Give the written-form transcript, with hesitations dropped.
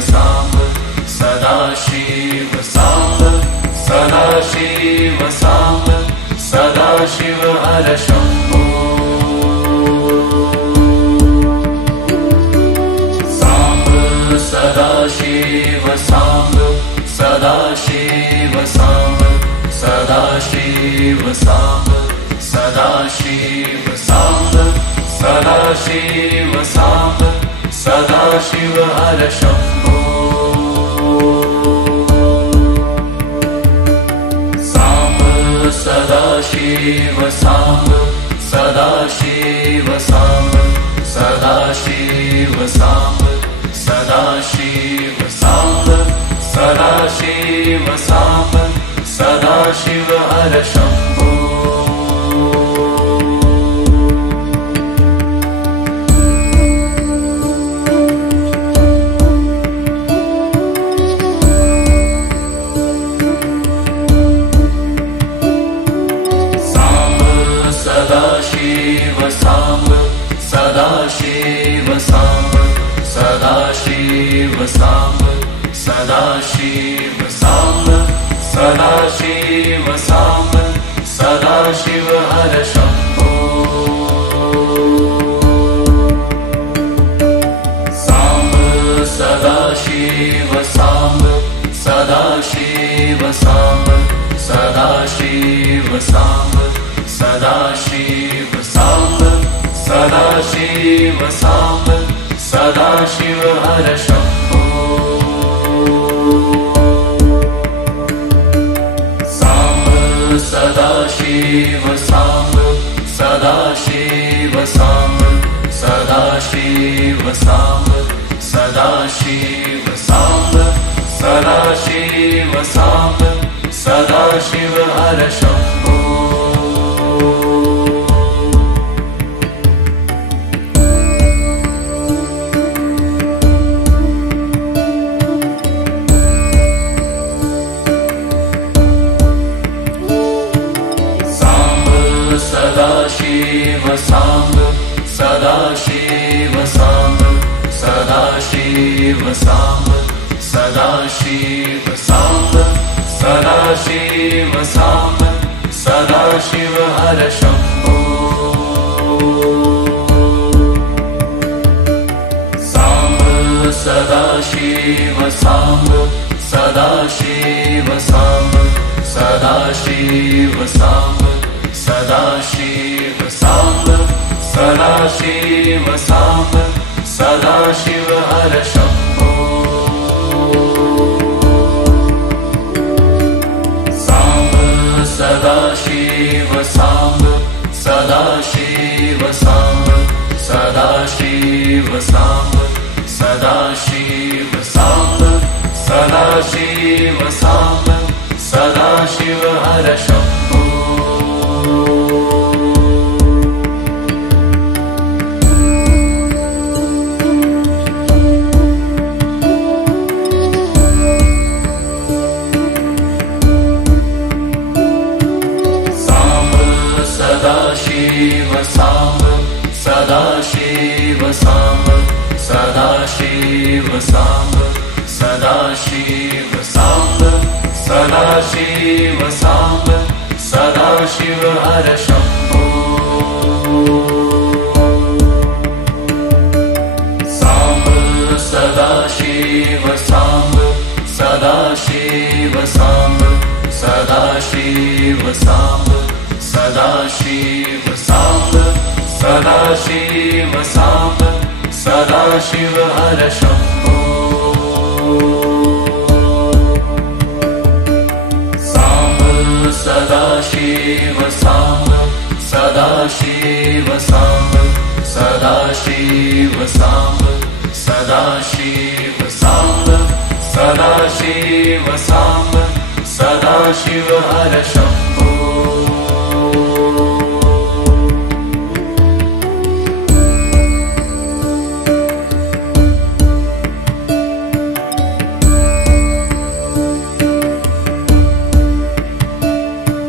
Samba Sadashiv Samba Sadashiv Samba Sadashiv हर Shambho Samba Sadashiv Samba Sadashiv Samba Sadashiv Samba Sadashiv Samba Sadashiv Samba Sadashiv हर Shambho Samba Sadashiv Samba Sadashiv Samba Sadashiv Samba Sadashiv Samba Sadashiv Samba Sadashiv हर Shambho Sadashiv Samba Sadashiv Samba Sadashiv Samba Sadashiv Samba Sadashiv Samba Sadashiv हर Shambho Samba Sadashiv Samba Sadashiv Samba Sadashiv Samba Sadashiv Samba Sadashiv Samba Sadashiv हर Shambho Samba Sadashiv Samba Sadashiv Samba Sadashiv Samba Sadashiv Samba Sadashiv Samba Sadashiv हर Shambho Sadashiv Samba Sadashiv Samba Sadashiv Samba Sadashiv Samba Sadashiv Samba Sadashiv हर Shambho Samba Sadashiv Samba Sadashiv Samba Sadashiv Samba Sadashiv Samba Sadashiv Samba Sadashiv हर Shambho Samba Sadashiv Samba Sadashiv Samba Sadashiv Samba Sadashiv Samba Sadashiv Samba Sadashiv हर Shambho Sadashiv Samba Sadashiv Samba Sadashiv Samba Sadashiv Samba Sadashiv Samba Sadashiv हर Shambho Samba Sadashiv Samba Sadashiv Samba Sadashiv Samba Sadashiv Samba Sadashiv Samba Sadashiv हर Shambho Samba Sadashiv Samba Sadashiv Samba Sadashiv Samba Sadashiv Samba Sadashiv Samba Sadashiv हर Shambho